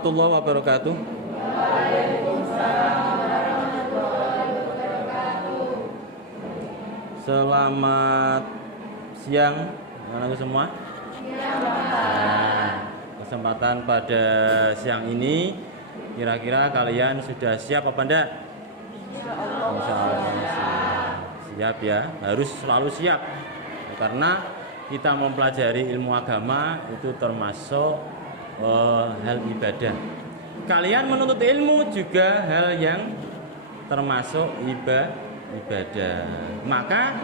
warahmatullahi wabarakatuh. Selamat siang anak-anak semua. Nah, kesempatan pada siang ini kira-kira kalian sudah siap apa enggak? Insya Allah siap ya, harus selalu siap karena kita mempelajari ilmu agama itu termasuk hal ibadah. Kalian menuntut ilmu juga hal yang termasuk ibadah. Maka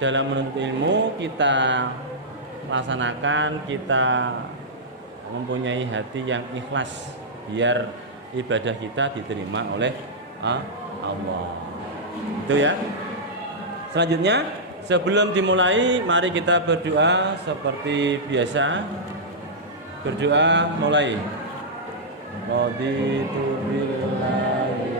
dalam menuntut ilmu kita laksanakan, kita mempunyai hati yang ikhlas biar ibadah kita diterima oleh Allah. Itu ya. Selanjutnya, sebelum dimulai, mari kita berdoa seperti biasa. Berdoa mulai. Raditu billahi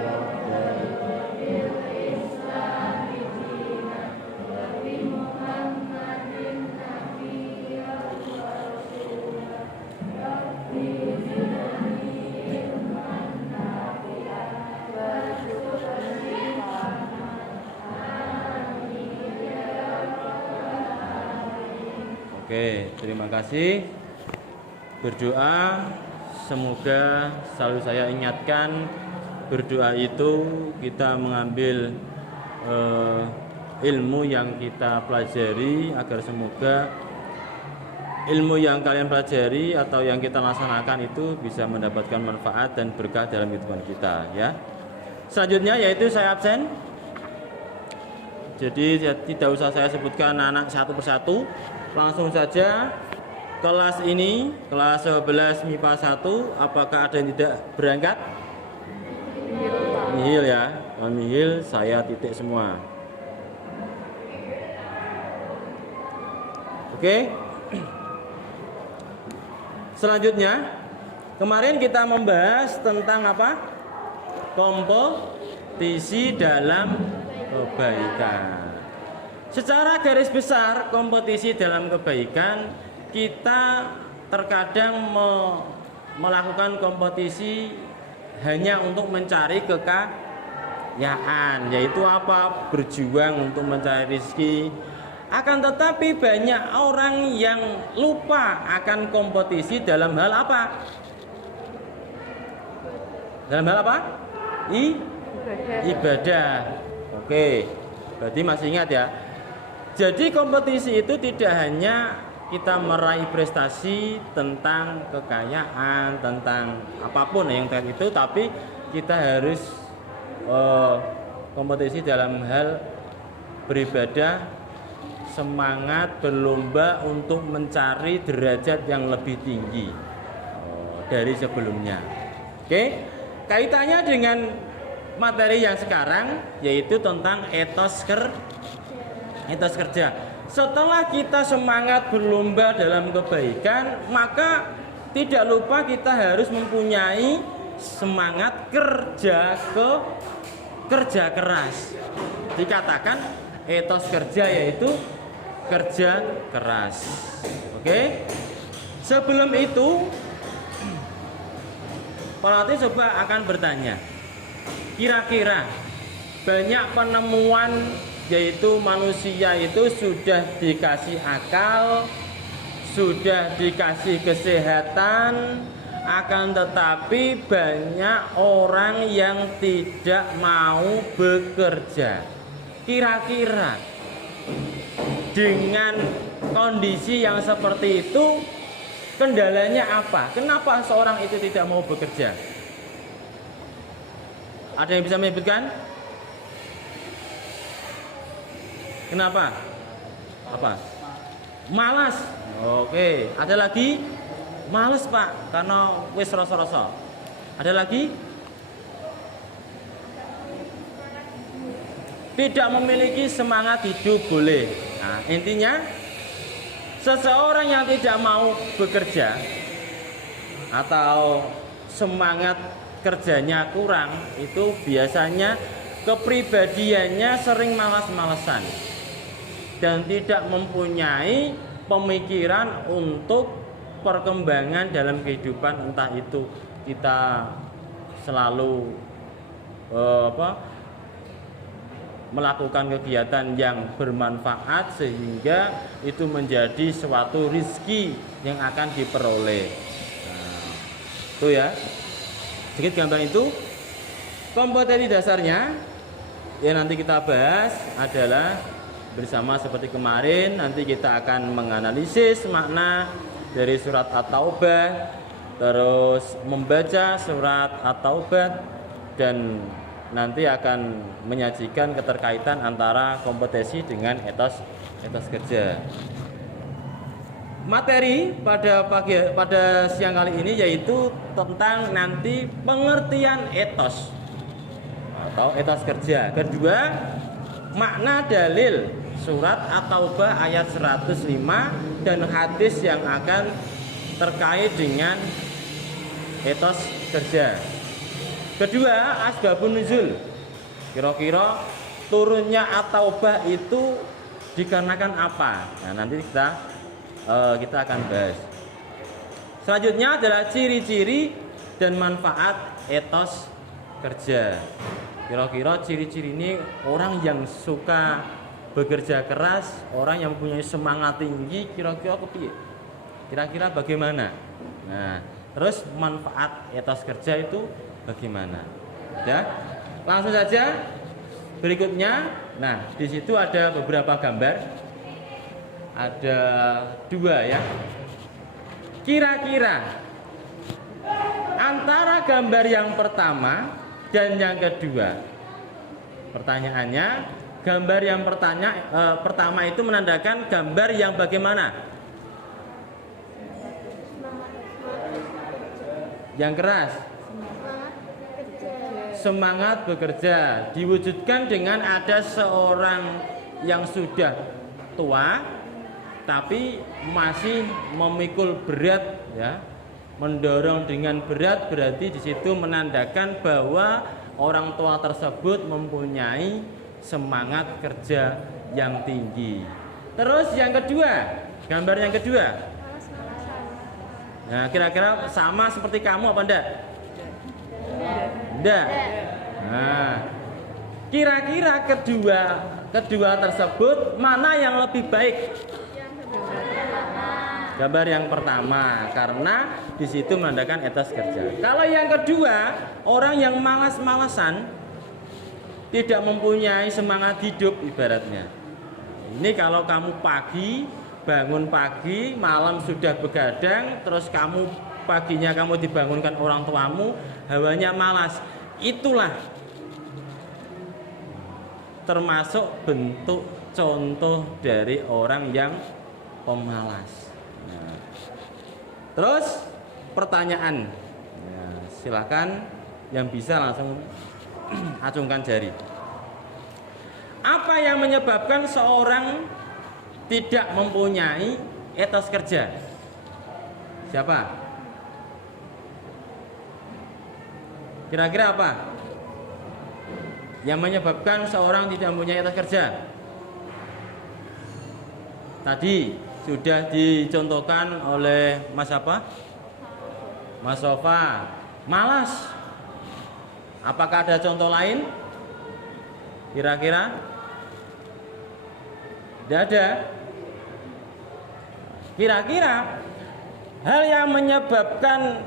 Oke, terima kasih. Berdoa, semoga selalu saya ingatkan, berdoa itu kita mengambil ilmu yang kita pelajari agar semoga ilmu yang kalian pelajari atau yang kita laksanakan itu bisa mendapatkan manfaat dan berkah dalam kehidupan kita ya. Selanjutnya yaitu saya absen. Jadi tidak usah saya sebutkan anak satu persatu. Langsung saja kelas ini, kelas 11 MIPA 1, apakah ada yang tidak berangkat? Nihil ya, nihil saya titik semua. Oke. Selanjutnya, kemarin kita membahas tentang apa? Kompetisi dalam kebaikan. Secara garis besar, kompetisi dalam kebaikan, kita terkadang melakukan kompetisi hanya untuk mencari kekayaan, yaitu apa? Berjuang untuk mencari rezeki. Akan tetapi banyak orang yang lupa akan kompetisi dalam hal apa? Dalam hal apa? Ibadah. Oke, berarti masih ingat ya. Jadi kompetisi itu tidak hanya kita meraih prestasi tentang kekayaan, tentang apapun yang terkait itu, tapi kita harus kompetisi dalam hal beribadah, semangat berlomba untuk mencari derajat yang lebih tinggi dari sebelumnya. Oke, kaitannya dengan materi yang sekarang yaitu tentang etos kerja. Setelah kita semangat berlomba dalam kebaikan, maka tidak lupa kita harus mempunyai semangat kerja keras. Dikatakan etos kerja yaitu kerja keras. Oke. Sebelum itu, pelatih coba akan bertanya, kira-kira banyak penemuan yaitu manusia itu sudah dikasih akal, sudah dikasih kesehatan, akan tetapi banyak orang yang tidak mau bekerja. Kira-kira dengan kondisi yang seperti itu, kendalanya apa? Kenapa seorang itu tidak mau bekerja? Ada yang bisa menyebutkan? Kenapa? Apa? Malas. Oke, ada lagi? Malas, Pak, karena wis rasa-rasa. Ada lagi? Tidak memiliki semangat hidup boleh. Nah, intinya seseorang yang tidak mau bekerja atau semangat kerjanya kurang, itu biasanya kepribadiannya sering malas-malesan dan tidak mempunyai pemikiran untuk perkembangan dalam kehidupan, entah itu kita selalu melakukan kegiatan yang bermanfaat sehingga itu menjadi suatu rizki yang akan diperoleh. Nah, itu ya. Sedikit gambar itu. Kompetensi dasarnya yang nanti kita bahas adalah bersama seperti kemarin. Nanti kita akan menganalisis makna dari surat At-Taubah, terus membaca surat At-Taubah, dan nanti akan menyajikan keterkaitan antara kompetensi dengan etos kerja. Materi pada siang kali ini yaitu tentang nanti pengertian etos atau etos kerja. Kedua, makna dalil surat At-Taubah ayat 105 dan hadis yang akan terkait dengan etos kerja. Kedua, asbabun nuzul. Kira-kira turunnya At-Taubah itu dikarenakan apa? Nah, nanti kita akan bahas. Selanjutnya adalah ciri-ciri dan manfaat etos kerja. Kira-kira ciri-ciri ini orang yang suka bekerja keras, orang yang mempunyai semangat tinggi, kira-kira kepiye? Kira-kira bagaimana? Nah, terus manfaat etos kerja itu bagaimana? Ya, langsung saja berikutnya. Nah, di situ ada beberapa gambar, ada 2 ya. Kira-kira antara gambar yang pertama dan yang kedua, pertanyaannya, gambar yang pertama itu menandakan gambar yang bagaimana? Yang keras. Semangat bekerja diwujudkan dengan ada seorang yang sudah tua tapi masih memikul berat ya, mendorong dengan berat, berarti di situ menandakan bahwa orang tua tersebut mempunyai semangat kerja yang tinggi. Terus yang kedua, gambar yang kedua. Nah, kira-kira sama seperti kamu apa enggak? Enggak. Nah, kira-kira kedua tersebut mana yang lebih baik? Gambar yang pertama, karena di situ menandakan etos kerja. Kalau yang kedua, orang yang malas-malasan, tidak mempunyai semangat hidup ibaratnya. Ini kalau kamu bangun pagi, malam sudah begadang, terus paginya kamu dibangunkan orang tuamu, hawanya malas. Itulah termasuk bentuk contoh dari orang yang pemalas. Nah, terus pertanyaan, ya, silakan yang bisa langsung acungkan jari. Apa yang menyebabkan seorang tidak mempunyai etos kerja? Siapa? Kira-kira apa yang menyebabkan seorang tidak mempunyai etos kerja? Tadi sudah dicontohkan oleh Mas apa? Mas Sofa. Malas. Apakah ada contoh lain? Kira-kira? Tidak ada. Kira-kira hal yang menyebabkan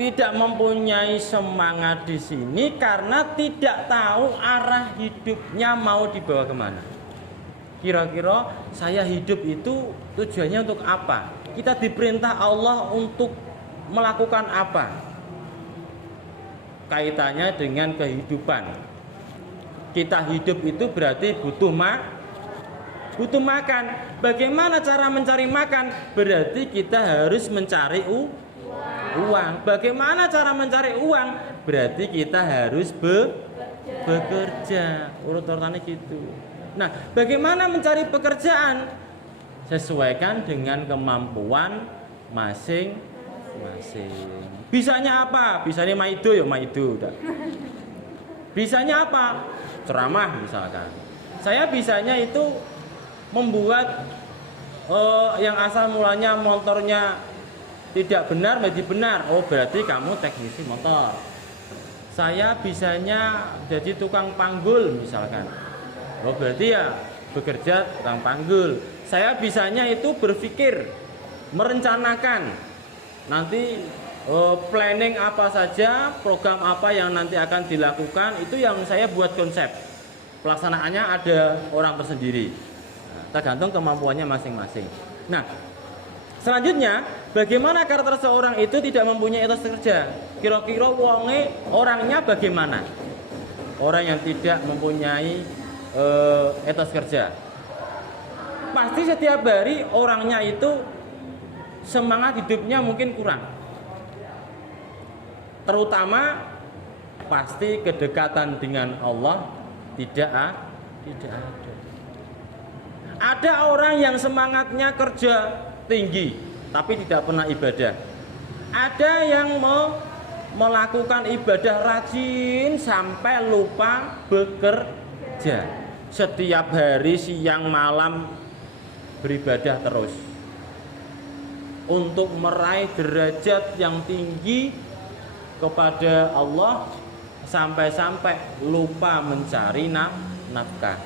tidak mempunyai semangat di sini karena tidak tahu arah hidupnya mau dibawa kemana. Kira-kira saya hidup itu tujuannya untuk apa? Kita diperintah Allah untuk melakukan apa? Kaitannya dengan kehidupan. Kita hidup itu berarti butuh makan. Bagaimana cara mencari makan? Berarti kita harus mencari uang. Bagaimana cara mencari uang? Berarti kita harus bekerja. Urut-urutannya gitu. Nah, bagaimana mencari pekerjaan? Sesuaikan dengan kemampuan masing-masing. Bisanya apa? Bisanya maido ya maido. Bisanya apa? Ceramah misalkan. Saya bisanya itu membuat yang asal mulanya motornya tidak benar menjadi benar. Oh, berarti kamu teknisi motor. Saya bisanya jadi tukang panggul misalkan. Oh, berarti ya bekerja tukang panggul. Saya bisanya itu berpikir, merencanakan nanti planning apa saja, program apa yang nanti akan dilakukan, itu yang saya buat konsep. Pelaksanaannya ada orang tersendiri. Nah, tergantung kemampuannya masing-masing. Nah, selanjutnya, bagaimana karakter seorang itu tidak mempunyai etos kerja? Kira-kira orangnya bagaimana? Orang yang tidak mempunyai etos kerja. Pasti setiap hari orangnya itu semangat hidupnya mungkin kurang. Terutama pasti kedekatan dengan Allah tidak ada. Ada orang yang semangatnya kerja tinggi tapi tidak pernah ibadah. Ada yang mau melakukan ibadah rajin sampai lupa bekerja. Setiap hari siang malam beribadah terus untuk meraih derajat yang tinggi kepada Allah, sampai-sampai lupa mencari nafkah.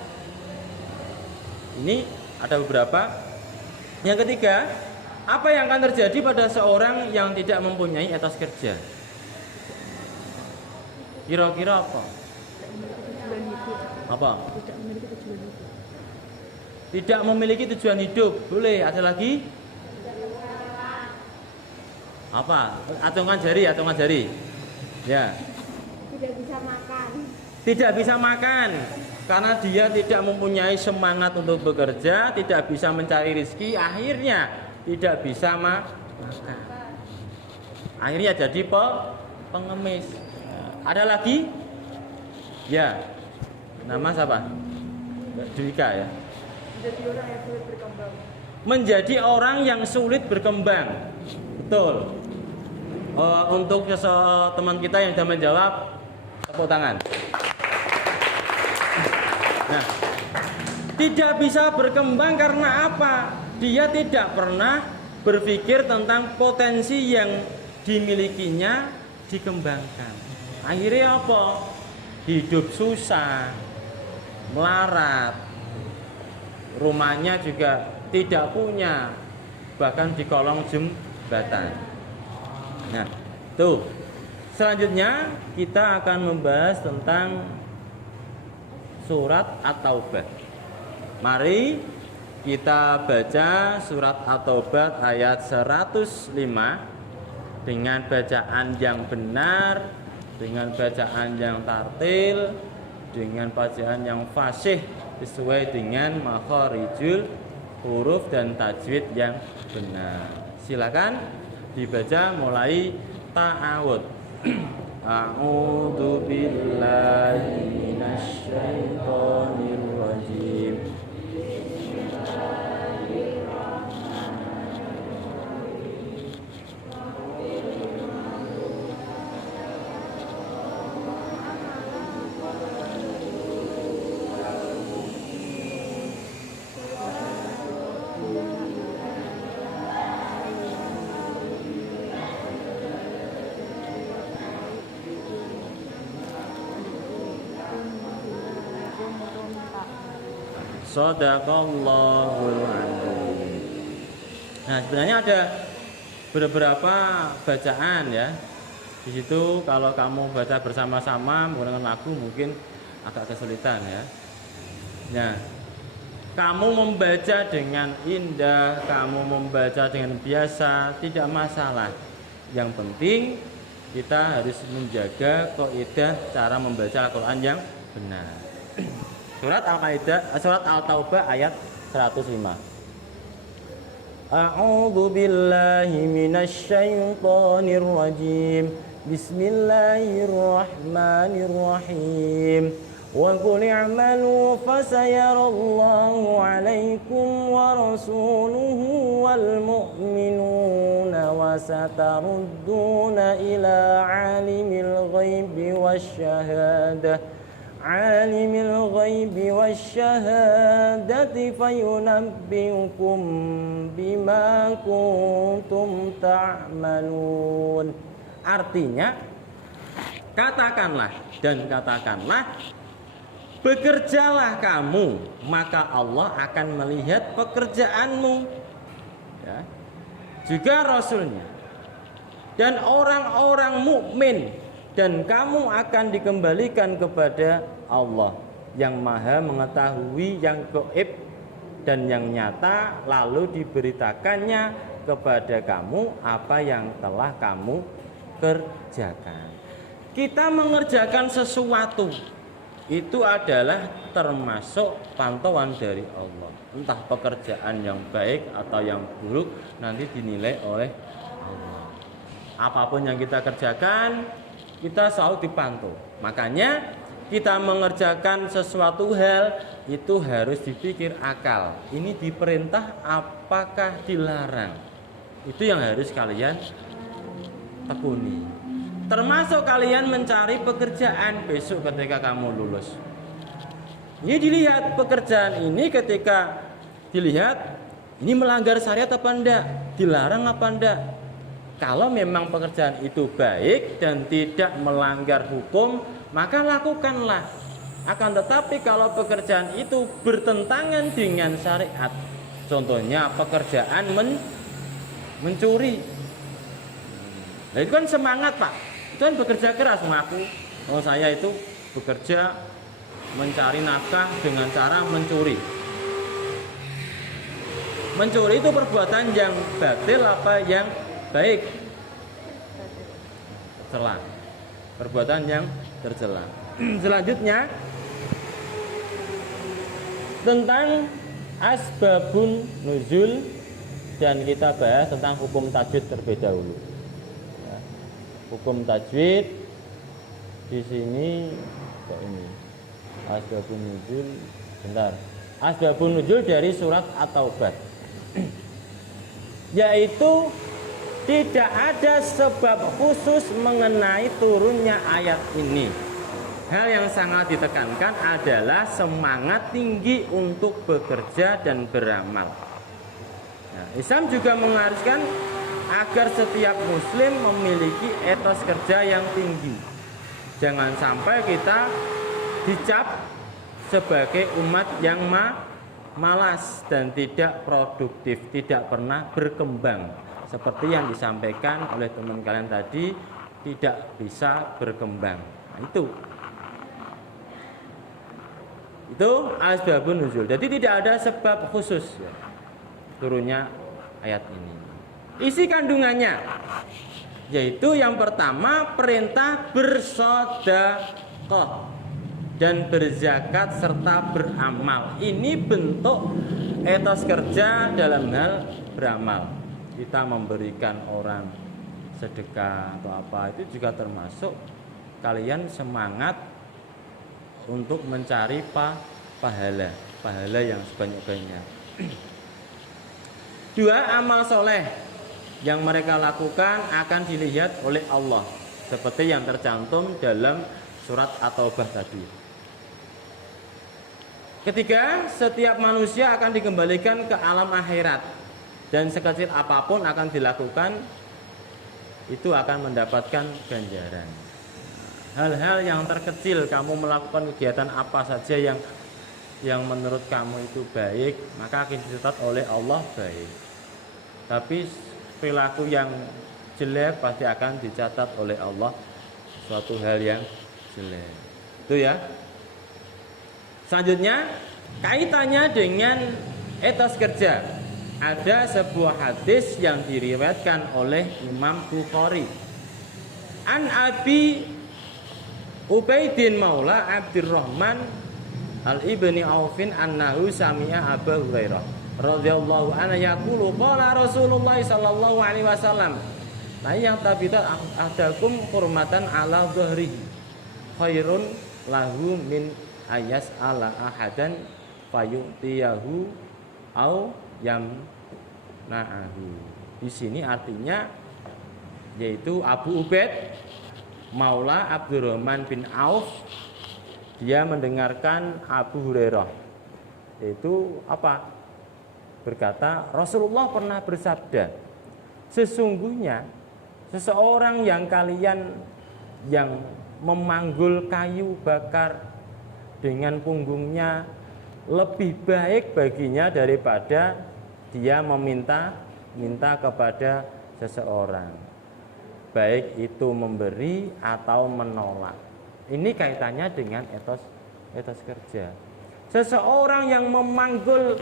Ini ada beberapa. Yang ketiga, apa yang akan terjadi pada seorang yang tidak mempunyai etos kerja? Kira-kira apa? Apa? Tidak memiliki tujuan hidup. Boleh, ada lagi? Apa? Acungkan jari. Ya. Tidak bisa makan. Tidak bisa makan karena dia tidak mempunyai semangat untuk bekerja, tidak bisa mencari rezeki, akhirnya tidak bisa makan. Akhirnya jadi pengemis. Ada lagi? Ya. Nama siapa? Dwika ya. Menjadi orang yang sulit berkembang. Betul. Untuk teman kita yang sudah menjawab, tepuk tangan. Nah, tidak bisa berkembang karena apa? Dia tidak pernah berpikir tentang potensi yang dimilikinya dikembangkan. Akhirnya apa? Hidup susah, melarat, rumahnya juga tidak punya, bahkan di kolong jembatan. Nah, tuh. Selanjutnya kita akan membahas tentang surat At-Taubah. Mari kita baca surat At-Taubah ayat 105 dengan bacaan yang benar, dengan bacaan yang tartil, dengan bacaan yang fasih sesuai dengan makharijul huruf dan tajwid yang benar. Silakan dibaca mulai ta'awud. A'udzu billahi minasyaitonir rajim. Shadaqallahul adzim. Nah, sebenarnya ada beberapa bacaan ya. Di situ kalau kamu baca bersama-sama menggunakan lagu mungkin agak kesulitan ya. Nah, kamu membaca dengan indah, kamu membaca dengan biasa, tidak masalah. Yang penting kita harus menjaga kaidah cara membaca Al-Qur'an yang benar. Surat Al-Maidah, surat Al-Taubah ayat 105. A'udzu billahi minasyaitonir rajim. Bismillahirrahmanirrahim. Wa qul i'malu fasayarallahu 'alaikum wa rasuluhu wal mu'minuna wa satarudduna ila 'alimil ghaibi wasyahadah alimil ghaibi wasyahadati fayunabbiukum bima kuntum ta'malun. Artinya, katakanlah bekerjalah kamu, maka Allah akan melihat pekerjaanmu, ya. Juga Rasulnya dan orang-orang mukmin, dan kamu akan dikembalikan kepada Allah yang maha mengetahui yang gaib dan yang nyata, lalu diberitakannya kepada kamu apa yang telah kamu kerjakan. Kita mengerjakan sesuatu itu adalah termasuk pantauan dari Allah. Entah pekerjaan yang baik atau yang buruk nanti dinilai oleh Allah. Apapun yang kita kerjakan, kita selalu dipantau. Makanya kita mengerjakan sesuatu hal itu harus dipikir akal. Ini diperintah apakah dilarang? Itu yang harus kalian tekuni. Termasuk kalian mencari pekerjaan besok ketika kamu lulus. Ini dilihat pekerjaan ini, ketika dilihat ini melanggar syariat apa enggak, dilarang apa enggak. Kalau memang pekerjaan itu baik dan tidak melanggar hukum, maka lakukanlah. Akan tetapi kalau pekerjaan itu bertentangan dengan syariat, contohnya pekerjaan mencuri, nah itu kan semangat Pak, itu kan bekerja keras, mengaku saya itu bekerja mencari nafkah dengan cara mencuri. Mencuri itu perbuatan yang batil apa yang baik? Tercela. Perbuatan yang tercela. Selanjutnya tentang asbabun nuzul, dan kita bahas tentang hukum tajwid terlebih dahulu. Ya. Hukum tajwid di sini kok ini asbabun nuzul, bentar. Asbabun nuzul dari surat At-Taubah, yaitu tidak ada sebab khusus mengenai turunnya ayat ini. Hal yang sangat ditekankan adalah semangat tinggi untuk bekerja dan beramal. Nah, Islam juga mengharuskan agar setiap muslim memiliki etos kerja yang tinggi. Jangan sampai kita dicap sebagai umat yang malas dan tidak produktif, tidak pernah berkembang. Seperti yang disampaikan oleh teman kalian tadi, tidak bisa berkembang. Nah, itu asbabun nuzul. Jadi tidak ada sebab khusus ya, turunnya ayat ini. Isi kandungannya yaitu yang pertama, perintah bersedekah dan berzakat serta beramal. Ini bentuk etos kerja dalam hal beramal. Kita memberikan orang sedekah atau apa, itu juga termasuk kalian semangat untuk mencari pahala yang sebanyak-banyaknya. Dua, amal soleh yang mereka lakukan akan dilihat oleh Allah, seperti yang tercantum dalam surat At-Taubah tadi. Ketiga, setiap manusia akan dikembalikan ke alam akhirat, dan sekecil apapun akan dilakukan itu akan mendapatkan ganjaran. Hal-hal yang terkecil, kamu melakukan kegiatan apa saja yang menurut kamu itu baik, maka akan dicatat oleh Allah baik. Tapi perilaku yang jelek pasti akan dicatat oleh Allah suatu hal yang jelek. Itu ya. Selanjutnya, kaitannya dengan etos kerja. Ada sebuah hadis yang diriwayatkan oleh Imam Bukhari. An Abi Ubaidin Maula Abdurrahman Al-Ibni Aufin annahu sami'a Abu Hurairah radhiyallahu anhu yaqulu qala Rasulullah sallallahu alaihi wasallam la yaqtabita ahdakum hurmatan ala dhahrihi khairun lahu min ayas ala ahadan fayutiyahu au yamna'ahu. Di sini artinya yaitu Abu Ubaid Maula Abdurrahman bin Auf dia mendengarkan Abu Hurairah. Itu apa? Berkata, Rasulullah pernah bersabda, sesungguhnya seseorang yang memanggul kayu bakar dengan punggungnya lebih baik baginya daripada dia meminta kepada seseorang, baik itu memberi atau menolak. Ini kaitannya dengan etos kerja. Seseorang yang memanggul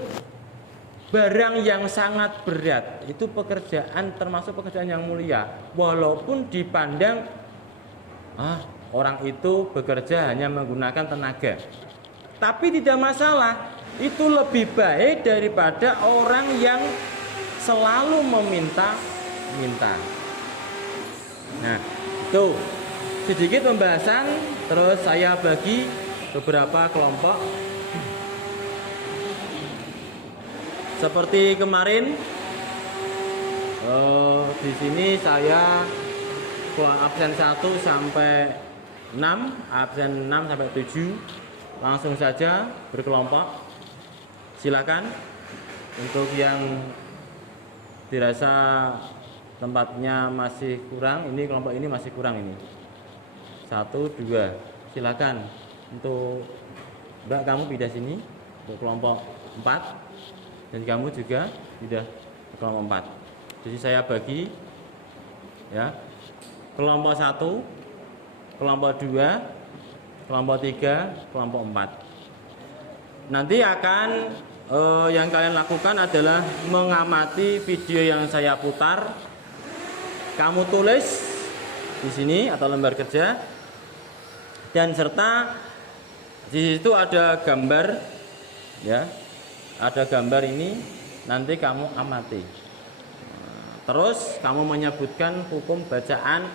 barang yang sangat berat, itu pekerjaan, termasuk pekerjaan yang mulia, walaupun dipandang orang itu bekerja hanya menggunakan tenaga, tapi tidak masalah. Itu lebih baik daripada orang yang selalu meminta-minta. Nah, itu sedikit pembahasan. Terus saya bagi beberapa kelompok. Seperti kemarin, di sini saya absen 1 sampai 6, absen 6 sampai 7. Langsung saja berkelompok. Silakan. Untuk yang dirasa tempatnya masih kurang, ini kelompok ini masih kurang ini. 1, 2. Silakan. Untuk Mbak, kamu pindah sini untuk kelompok 4, dan kamu juga pindah ke kelompok 4. Jadi saya bagi ya. Kelompok 1, kelompok 2, kelompok 3, kelompok 4. Nanti akan yang kalian lakukan adalah mengamati video yang saya putar. Kamu tulis di sini atau lembar kerja, dan serta di situ ada gambar ya. Ada gambar ini, nanti kamu amati. Terus kamu menyebutkan hukum bacaan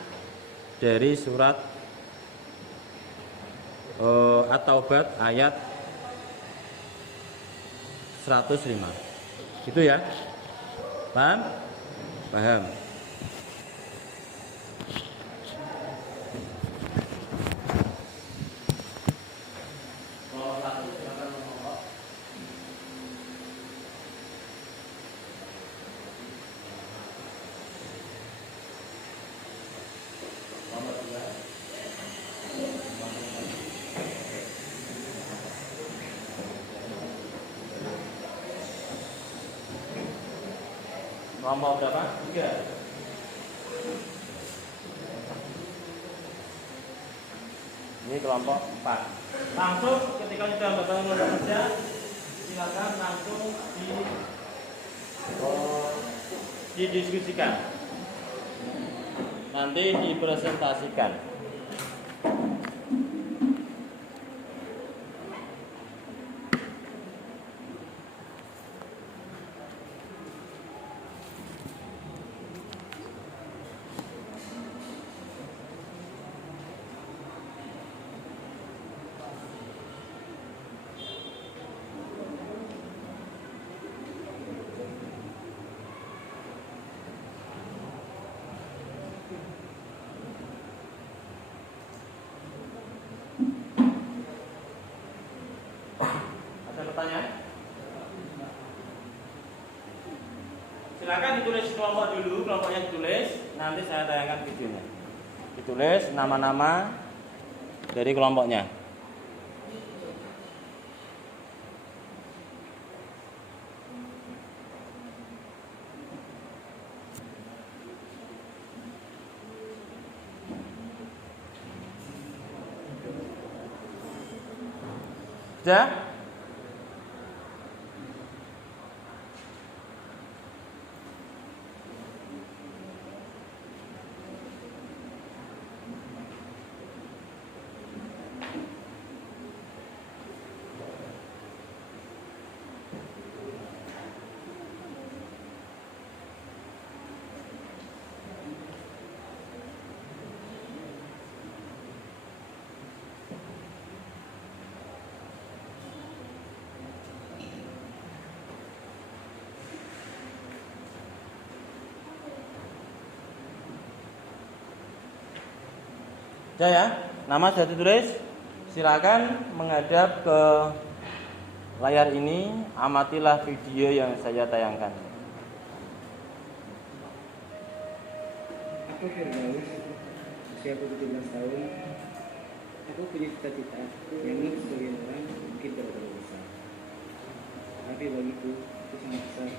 dari surat At-Taubah ayat 105. Itu ya. Paham? Paham. Kelompok berapa? 3. Ini kelompok 4. Langsung ketika sudah membangun lembar kerja, silakan langsung didiskusikan. Nanti dipresentasikan. Pertanyaan? Silakan ditulis kelompok dulu, kelompoknya ditulis, nanti saya tayangkan videonya. Ditulis nama-nama dari kelompoknya. Sudah? Sudah ya? Nama sudah ditulis? Silakan menghadap ke layar ini, amatilah video yang saya tayangkan. Aku Firdaus, usiaku 17 tahun. Aku punya cita-cita yang ingin sebagian orang mungkin terlalu besar. Tapi bagiku itu sangat besar.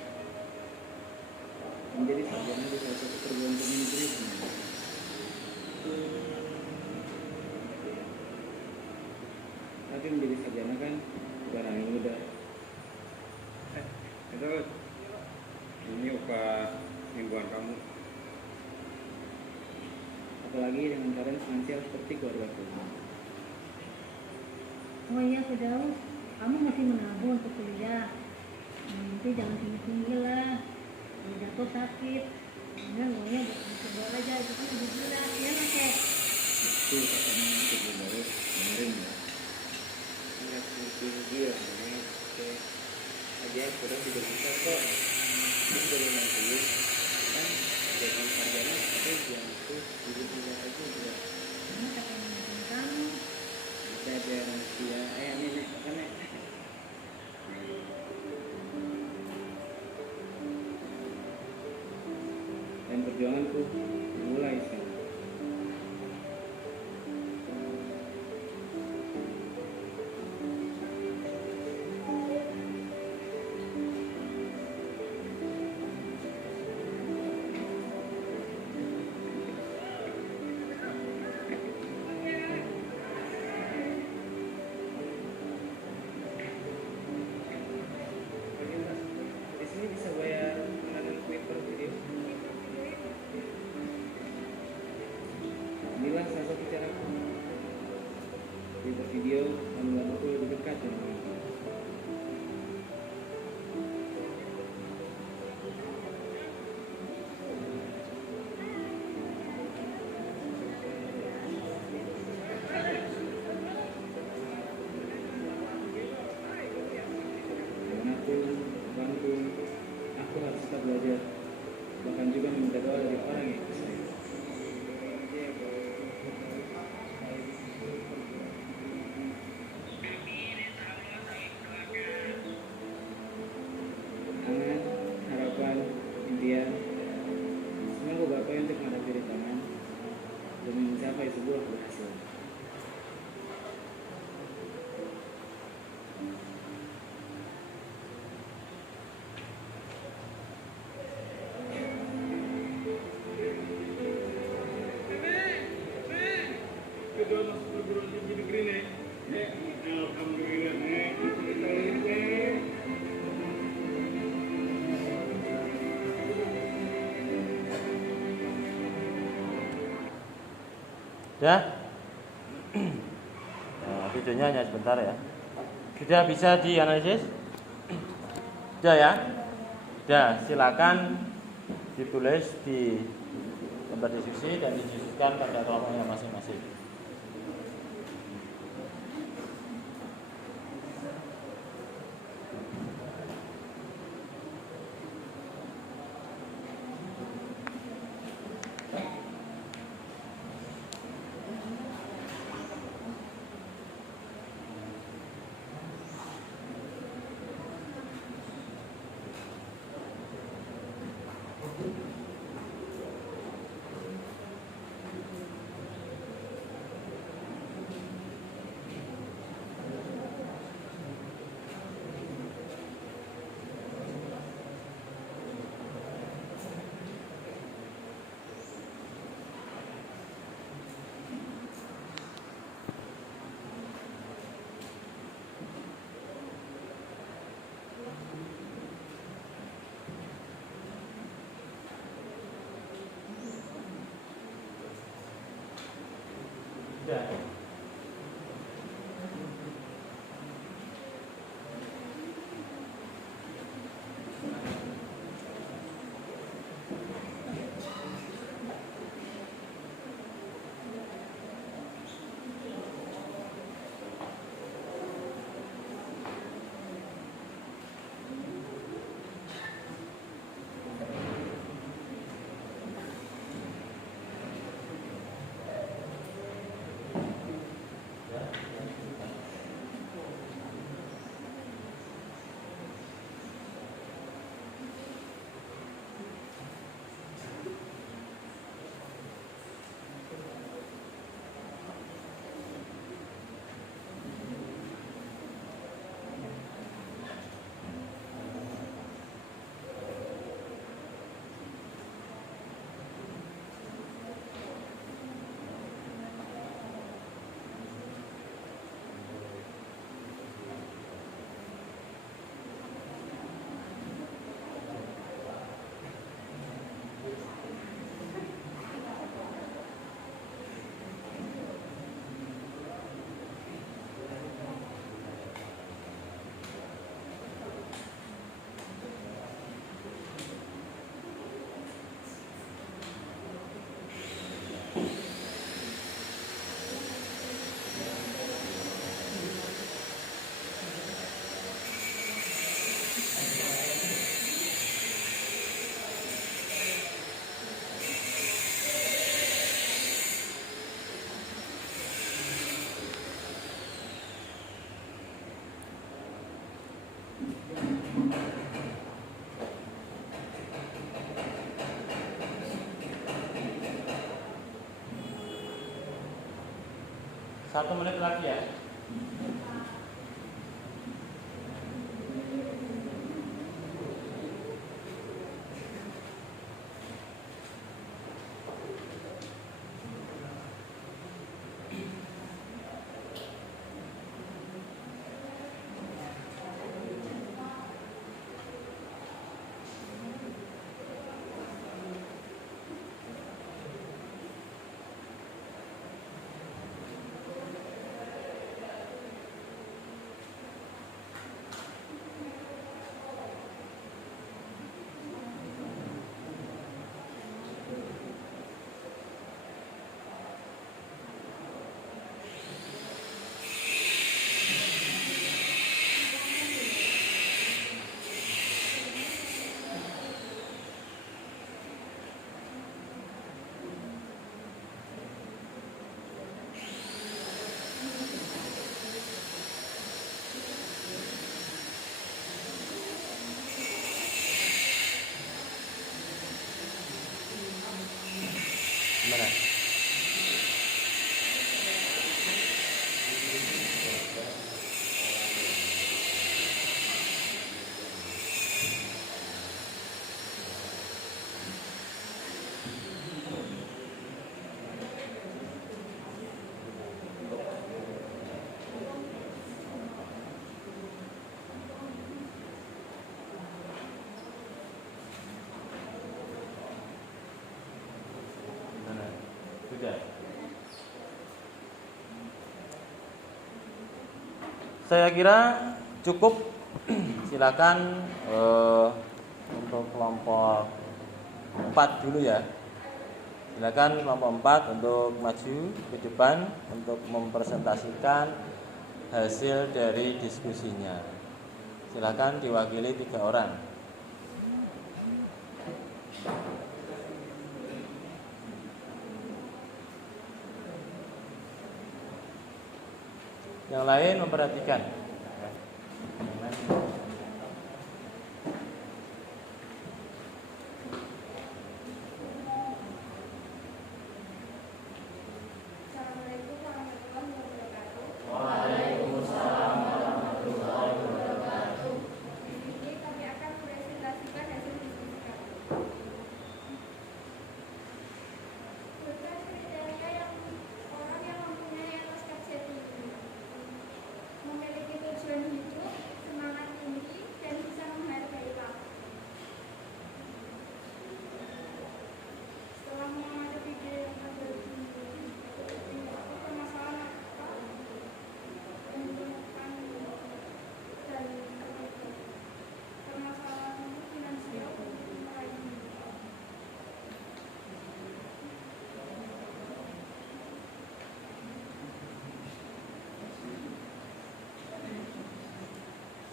Menjadi sarjana di salah satu perguruan tinggi negeri. Tapi menjadi sarjana kan bukan hal yang mudah. Terus ini upah mingguan kamu. Apalagi dengan keadaan finansial seperti keluargaku. Oh iya Firdaus, kamu masih menabung untuk kuliah. Nanti jangan tinggi-tinggi lah. Kalau jatuh sakit. Jangan uangnya buat aja, itu kan lebih berat. Ya nggak Kek? Itu katanya untuk Firdaus dengerin ya. Ingat tinggi ya, ini aja sudah tidak bisa kok. Ini dari nanti kan jangan sarjana tapi yang itu diri tinggal aja juga. Kamu kata yang kamu. Bisa aja manusia. Ini nek, apa nek? Dan perjuanganku mulai sekarang. Di sini bisa bayar menggunakan Twitter video. Inilah salah satu cara Twitter video dan membantu lebih dekat dengan orang. Dimanapun, aku harus tetap belajar. Bahkan juga meminta doa dari orang yang saya. Angan, harapan, impian, semoga Bapak untuk menghadapi rintangan demi mencapai sebuah keberhasilan. Kedua masuk perguruan tinggi negeri nih. Alhamdulillah nih. Ya. Nah, videonya hanya sebentar ya. Sudah bisa dianalisis? Sudah ya? Sudah, silakan ditulis di tempat diskusi dan didiskusikan pada kelompoknya masing-masing. 1 menit lagi ya. Gimana? Gimana? Sudah. Saya kira cukup. Silakan untuk kelompok 4 dulu ya. Silakan kelompok 4 untuk maju ke depan untuk mempresentasikan hasil dari diskusinya. Silakan diwakili 3 orang. Yang lain memperhatikan. Yang lain. Assalamualaikum warahmatullahi wabarakatuh. Waalaikumsalam warahmatullahi wabarakatuh. Di sini kami akan presentasikan hasil diskusi kami. Berikan kriteria yang orang yang mempunyai etos kerja tinggi, memiliki tujuan hidup, semangat tinggi, dan bisa menghargai waktu. Setelah mengamati video yang terbagi permasalahan apa yang menemukan dan permasalahan finansial untuk meraih mimpi.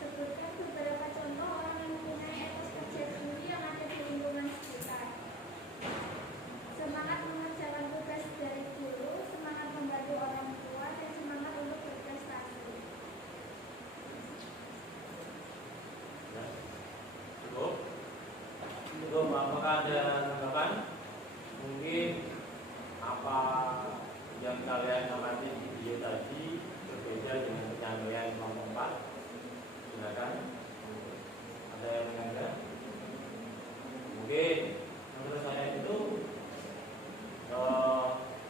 Sebutkan beberapa contoh orang yang mempunyai etos kerja tinggi yang ada di lingkungan sekitar. Semangat mengerjakan tugas dari guru, semangat membantu orang tua, dan semangat untuk berprestasi. Ya. Cukup. Cukup. Apakah ada tanggapan? Mungkin apa yang kalian amati di video tadi berbeda dengan penyampaian kelompok 4? Silakan. Ada yang menanyakan? Mungkin menurut saya itu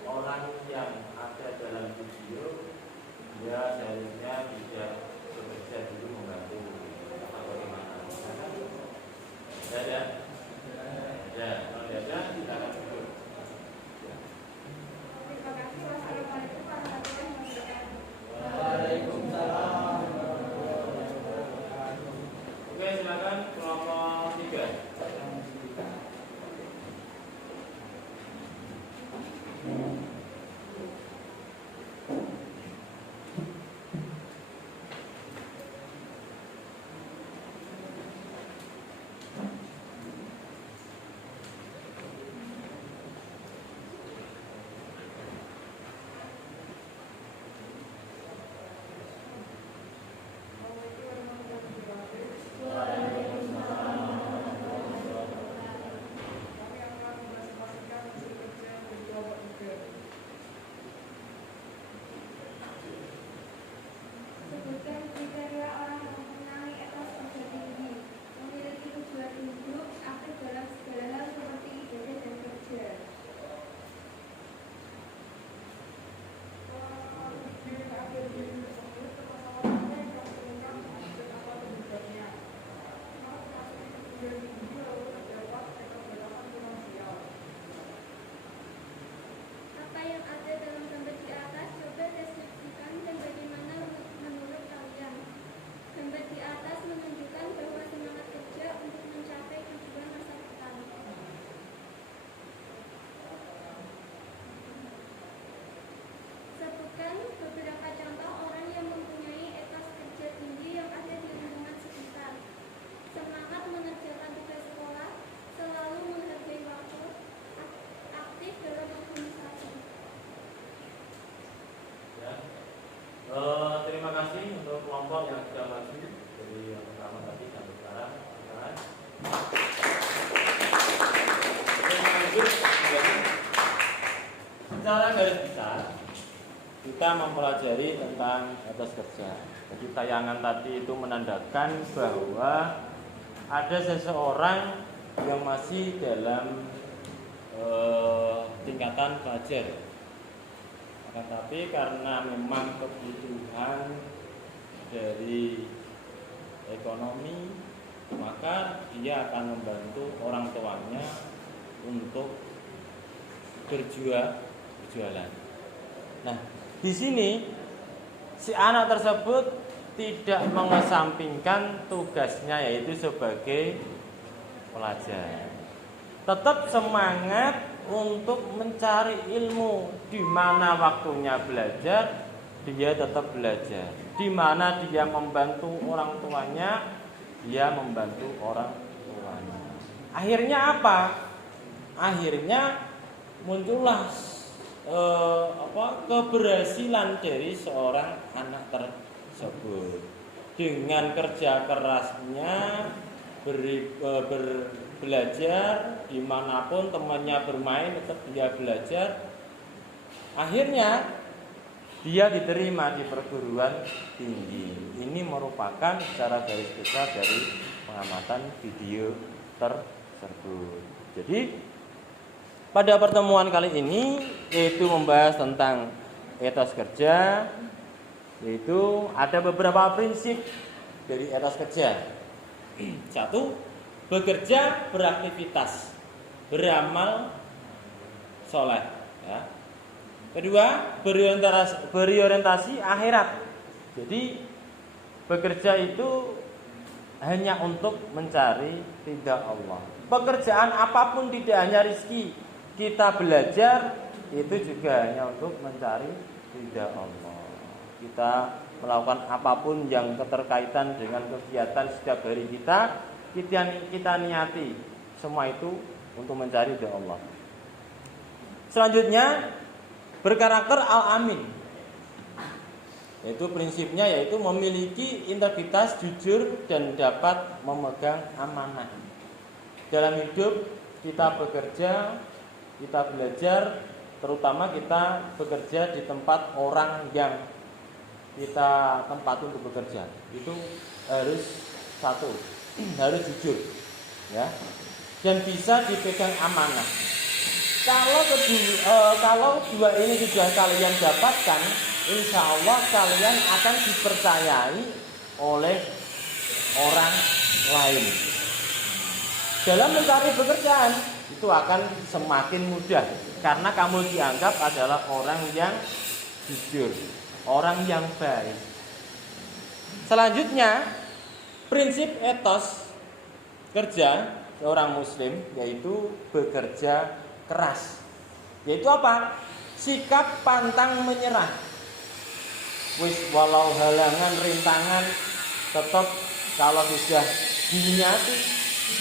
orang yang ada dalam video dia seharusnya bisa bekerja dulu membantu atau bagaimana? Ada? Ada. Kalau tidak ada, silakan dulu. Terima kasih. Wassalamualaikum warahmatullahi wabarakatuh. Waalaikumsalam. Oke, silakan kelompok 3. kita mempelajari tentang etos kerja. Jadi tayangan tadi itu menandakan bahwa ada seseorang yang masih dalam tingkatan pelajar. Tetapi karena memang kebutuhan dari ekonomi, maka dia akan membantu orang tuanya untuk berjualan. Nah, di sini si anak tersebut tidak mengesampingkan tugasnya yaitu sebagai pelajar. Tetap semangat untuk mencari ilmu. Di mana waktunya belajar, dia tetap belajar. Di mana dia membantu orang tuanya, dia membantu orang tuanya. Akhirnya apa? Akhirnya muncullah keberhasilan dari seorang anak tersebut. Dengan kerja kerasnya belajar, dimanapun temannya bermain tetap dia belajar. Akhirnya dia diterima di perguruan tinggi. Ini merupakan secara garis besar dari pengamatan video tersebut. Jadi pada pertemuan kali ini yaitu membahas tentang etos kerja, yaitu ada beberapa prinsip dari etos kerja. 1. Bekerja beraktivitas, beramal soleh. Ya. Kedua, berorientasi akhirat. Jadi bekerja itu hanya untuk mencari ridha Allah. Pekerjaan apapun tidak hanya rezeki. Kita belajar itu juga hanya untuk mencari ridha Allah. Kita melakukan apapun yang keterkaitan dengan kegiatan setiap hari kita niati semua itu untuk mencari ridha Allah. Selanjutnya berkarakter al-amin, yaitu prinsipnya yaitu memiliki integritas, jujur dan dapat memegang amanah. Dalam hidup kita bekerja, kita belajar, terutama kita bekerja di tempat orang yang kita tempat untuk bekerja, itu harus harus jujur, ya, dan bisa dipegang amanah. Kalau dua ini sudah kalian dapatkan, insya Allah kalian akan dipercayai oleh orang lain. Dalam mencari pekerjaan itu akan semakin mudah karena kamu dianggap adalah orang yang jujur, orang yang baik. Selanjutnya, prinsip etos kerja seorang muslim yaitu bekerja keras. Yaitu apa? Sikap pantang menyerah. Wis walau halangan rintangan tetap kalau sudah diniati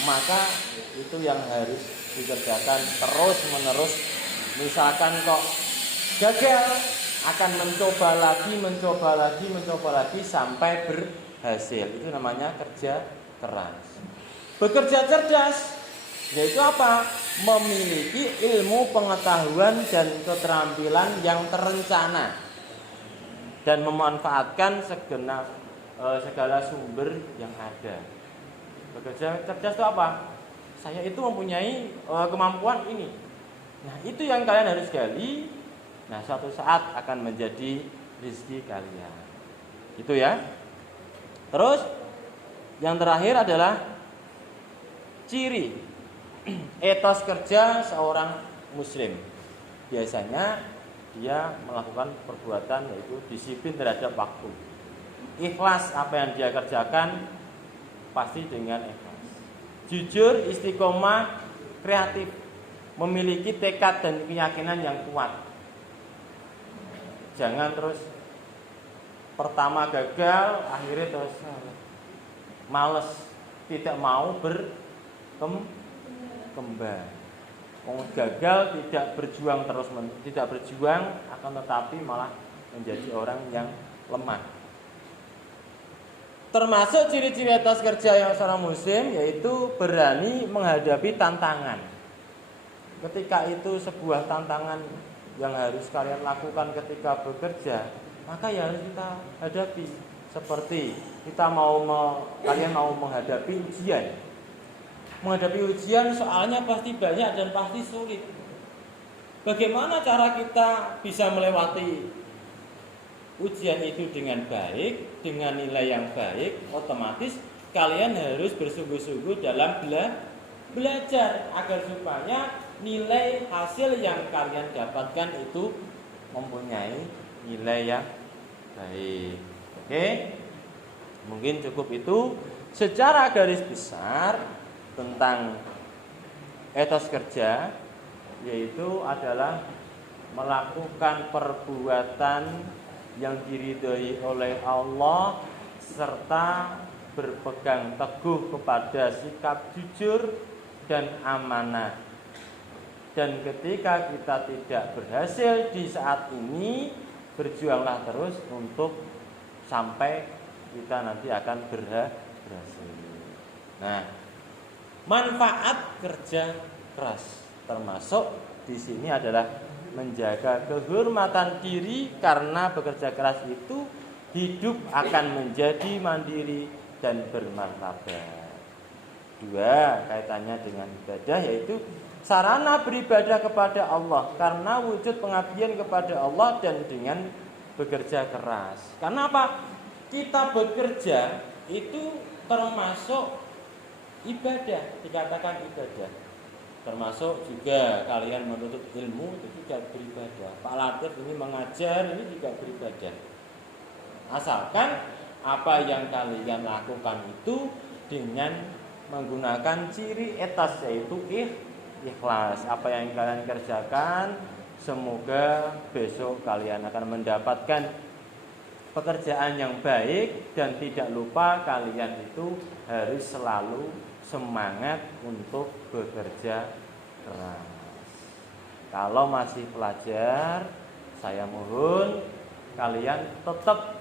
maka itu yang harus dikerjakan terus menerus. Misalkan kok gagal akan mencoba lagi sampai berhasil. Itu namanya kerja keras. Bekerja cerdas yaitu apa? Memiliki ilmu pengetahuan dan keterampilan yang terencana dan memanfaatkan segala sumber yang ada. Bekerja cerdas itu apa? Saya itu mempunyai kemampuan ini. Nah, itu yang kalian harus gali. Nah, suatu saat akan menjadi rezeki kalian. Itu ya. Terus yang terakhir adalah ciri etos kerja seorang muslim. Biasanya dia melakukan perbuatan yaitu disiplin terhadap waktu. Ikhlas apa yang dia kerjakan pasti dengan ikhlas. Jujur, istiqomah, kreatif, memiliki tekad dan keyakinan yang kuat. Jangan terus pertama gagal, akhirnya terus males, tidak mau berkembang. Gagal tidak berjuang tidak berjuang akan tetapi malah menjadi orang yang lemah. Termasuk ciri-ciri etos kerja yang seorang muslim yaitu berani menghadapi tantangan. Ketika itu sebuah tantangan yang harus kalian lakukan ketika bekerja, maka ya harus kita hadapi. Seperti kalian mau menghadapi ujian. Menghadapi ujian soalnya pasti banyak dan pasti sulit. Bagaimana cara kita bisa melewati ujian itu dengan baik, dengan nilai yang baik? Otomatis kalian harus bersungguh-sungguh dalam belajar agar supaya nilai hasil yang kalian dapatkan itu mempunyai nilai yang baik. Oke, mungkin cukup itu secara garis besar tentang etos kerja, yaitu adalah melakukan perbuatan yang diridhoi oleh Allah serta berpegang teguh kepada sikap jujur dan amanah. Dan ketika kita tidak berhasil di saat ini, berjuanglah terus untuk sampai kita nanti akan berhasil. Nah, manfaat kerja keras termasuk di sini adalah menjaga kehormatan diri, karena bekerja keras itu hidup akan menjadi mandiri dan bermartabat. Dua, kaitannya dengan ibadah, yaitu sarana beribadah kepada Allah karena wujud pengabdian kepada Allah dan dengan bekerja keras. Karena apa? Kita bekerja itu termasuk ibadah, dikatakan ibadah. Termasuk juga kalian menuntut ilmu itu juga beribadah. Pak Latif ini mengajar, ini juga beribadah. Asalkan apa yang kalian lakukan itu dengan menggunakan ciri etos, yaitu ikhlas. Apa yang kalian kerjakan, semoga besok kalian akan mendapatkan pekerjaan yang baik, dan tidak lupa kalian itu harus selalu semangat untuk bekerja keras. Kalau masih pelajar, saya mohon kalian tetap,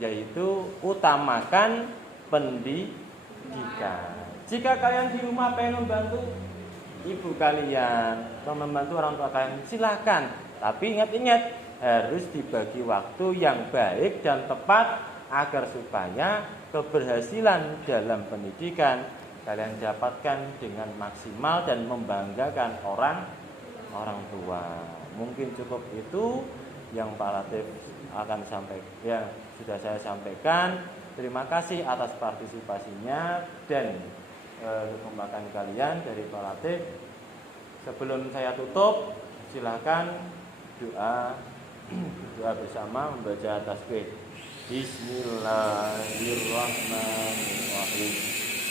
yaitu utamakan pendidikan. Jika kalian di rumah pengen membantu ibu kalian atau membantu orang tua kalian, silakan. Tapi ingat-ingat, harus dibagi waktu yang baik dan tepat agar supaya keberhasilan dalam pendidikan kalian dapatkan dengan maksimal dan membanggakan orang tua. Mungkin cukup itu yang Pak Latif akan sampaikan, yang sudah saya sampaikan. Terima kasih atas partisipasinya dan kekompakan kalian dari Pak Latif. Sebelum saya tutup, silakan doa bersama membaca tasbih. Bismillahirrahmanirrahim.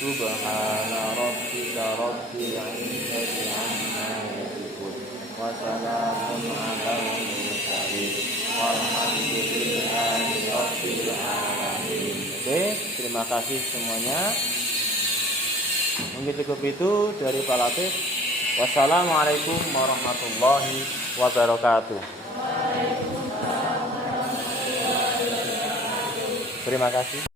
Subhana rabbika rabbil izzati amma yasifun wa salamun alal mursalin walhamdulillahi rabbil alamin. Oke, terima kasih semuanya. Mungkin cukup itu dari Pak Latif. Wassalamualaikum warahmatullahi wabarakatuh. Terima kasih.